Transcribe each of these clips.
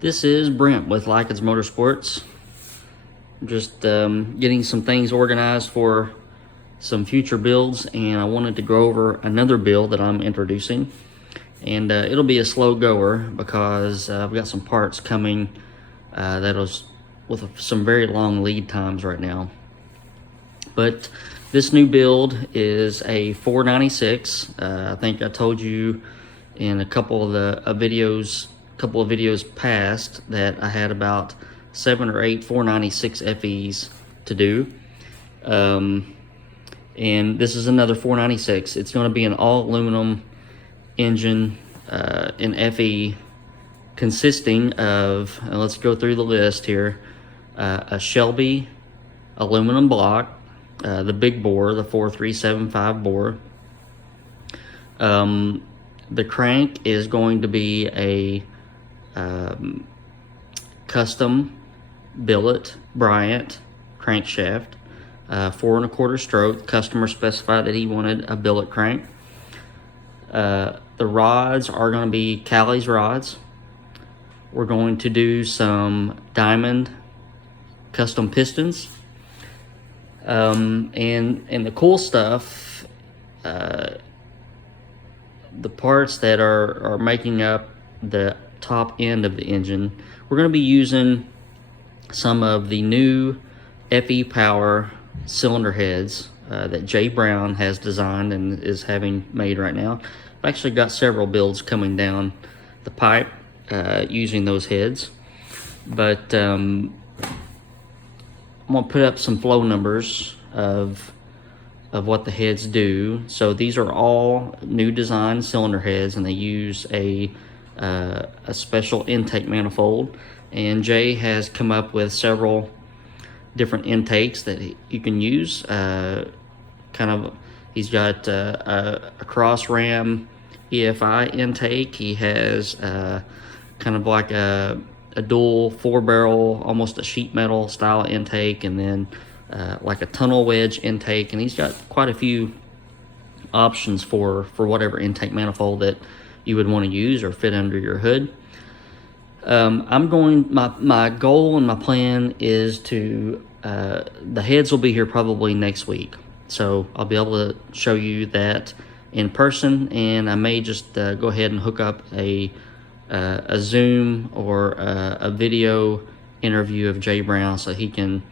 This is Brent with Lykins Motorsports. Just getting some things organized for some future builds, and I wanted to go over another build that I'm introducing. And it'll be a slow goer because I've got some parts coming that was with some very long lead times right now. But this new build is a 496. I think I told you in a couple of the videos past that I had about 7 or 8 496 FEs to do. And this is another 496. It's going to be an all aluminum engine in FE, consisting of, let's go through the list here, a Shelby aluminum block, the big bore, the 4375 bore. The crank is going to be a custom billet Bryant crankshaft, 4 1/4 stroke. Customer specified that he wanted a billet crank. The rods are going to be Cali's rods. We're going to do some diamond custom pistons. And the cool stuff, the parts that are making up the top end of the engine, we're going to be using some of the new FE Power cylinder heads that Jay Brown has designed and is having made right now. I've actually got several builds coming down the pipe using those heads, but I'm going to put up some flow numbers of what the heads do. So these are all new design cylinder heads, and they use a special intake manifold. And Jay has come up with several different intakes that you can use. He's got a cross ram EFI intake. He has kind of like a dual 4-barrel, almost a sheet metal style intake, and then like a tunnel wedge intake. And he's got quite a few options for whatever intake manifold that you would want to use or fit under your hood. My goal and my plan is to, the heads will be here probably next week. So I'll be able to show you that in person, and I may just go ahead and hook up a Zoom or a video interview of Jay Brown so he can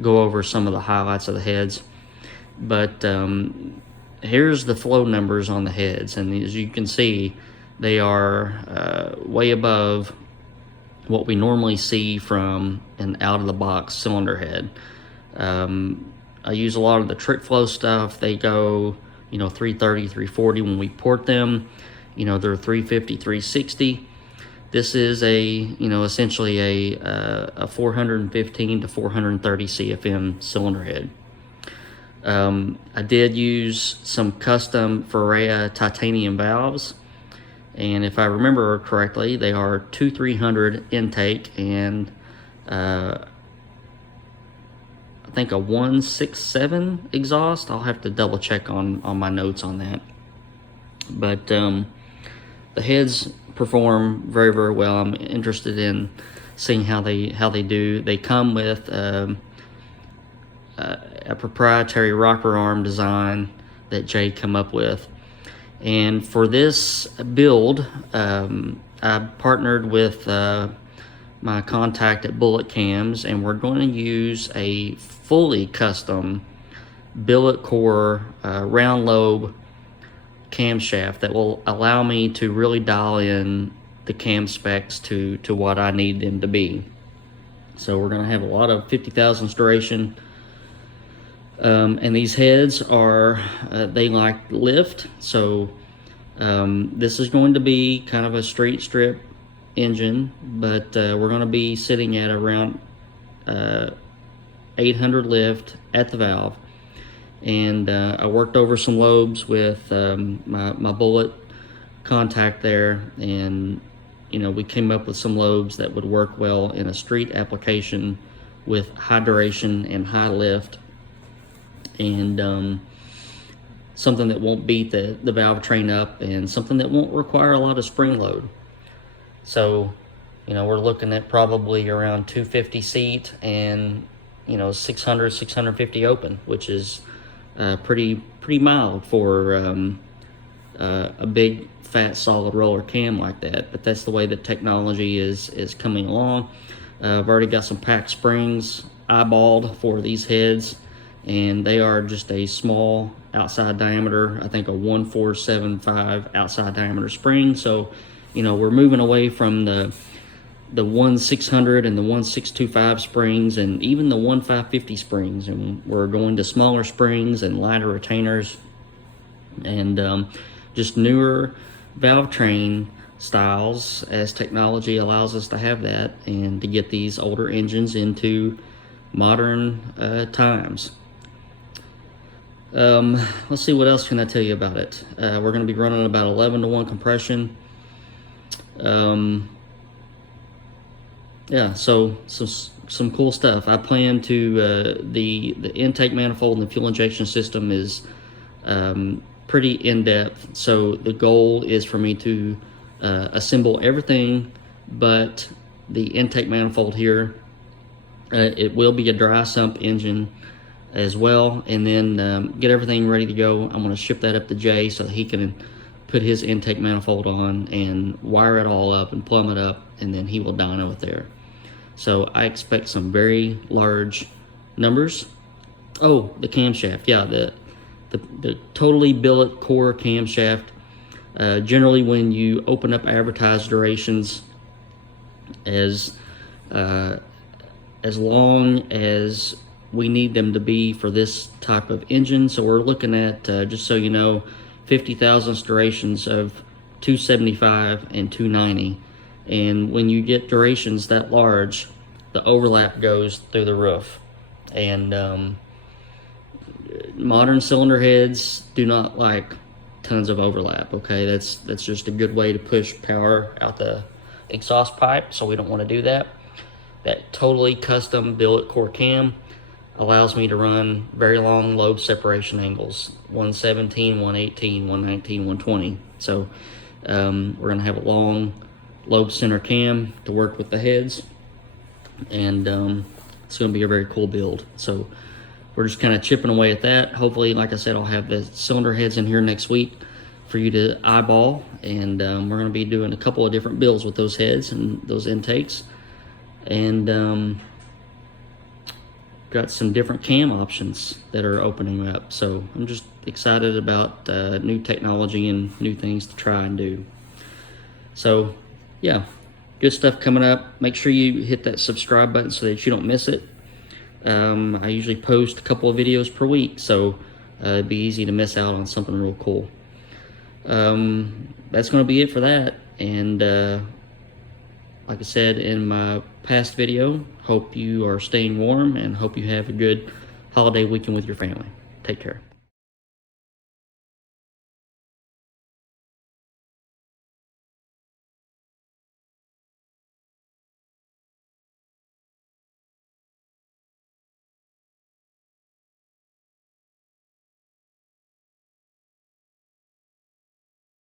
go over some of the highlights of the heads. But here's the flow numbers on the heads, and as you can see, they are way above what we normally see from an out-of-the-box cylinder head. I use a lot of the trick flow stuff. They go, 330, 340 when we port them. They're 350, 360. This is essentially a 415 to 430 CFM cylinder head. I did use some custom Ferrea titanium valves, and if I remember correctly, they are 2300 intake and I think a 167 exhaust. I'll have to double check on my notes on that. But the heads perform very, very well. I'm interested in seeing how they do. They come with a proprietary rocker arm design that Jay come up with. And for this build, I partnered with my contact at Bullet Cams, and we're going to use a fully custom billet core round lobe camshaft that will allow me to really dial in the cam specs to what I need them to be. So we're going to have a lot of 50,000 duration. And these heads are, they like lift, so this is going to be kind of a straight strip engine, but we're going to be sitting at around 800 lift at the valve. And I worked over some lobes with my Bullet contact there, and we came up with some lobes that would work well in a street application with high duration and high lift, and something that won't beat the valve train up, and something that won't require a lot of spring load. So We're looking at probably around 250 seat and 600, 650 open, which is pretty mild for a big fat solid roller cam like that. But that's the way that technology is coming along. I've already got some pack springs eyeballed for these heads, and they are just a small outside diameter, I think a 1475 outside diameter spring. So we're moving away from the 1600 and the 1625 springs and even the 1550 springs, and we're going to smaller springs and lighter retainers and just newer valve train styles as technology allows us to have that and to get these older engines into modern times. Let's see, what else can I tell you about it. We're going to be running about 11-to-1 compression. Yeah, so some cool stuff. I plan to the intake manifold and the fuel injection system is pretty in-depth, so the goal is for me to assemble everything but the intake manifold here. It will be a dry sump engine as well, and then get everything ready to go. I'm going to ship that up to Jay so that he can put his intake manifold on and wire it all up and plumb it up, and then he will dyno it there. So I expect some very large numbers. Oh, the camshaft, yeah, the totally billet core camshaft. Generally, when you open up advertised durations, as long as we need them to be for this type of engine. So we're looking at, just so you know, 50 thousandths durations of 275 and 290. And when you get durations that large, the overlap goes through the roof. And modern cylinder heads do not like tons of overlap. Okay, that's just a good way to push power out the exhaust pipe, so we don't want to do that. That totally custom billet core cam allows me to run very long lobe separation angles, 117, 118, 119, 120. So we're going to have a long lobe center cam to work with the heads, and it's going to be a very cool build. So we're just kind of chipping away at that. Hopefully, like I said, I'll have the cylinder heads in here next week for you to eyeball, and we're going to be doing a couple of different builds with those heads and those intakes, and got some different cam options that are opening up. So I'm just excited about new technology and new things to try and do. So yeah, good stuff coming up. Make sure you hit that subscribe button so that you don't miss it. I usually post a couple of videos per week, so it'd be easy to miss out on something real cool. That's going to be it for that, and like I said in my past video, hope you are staying warm and hope you have a good holiday weekend with your family. Take care.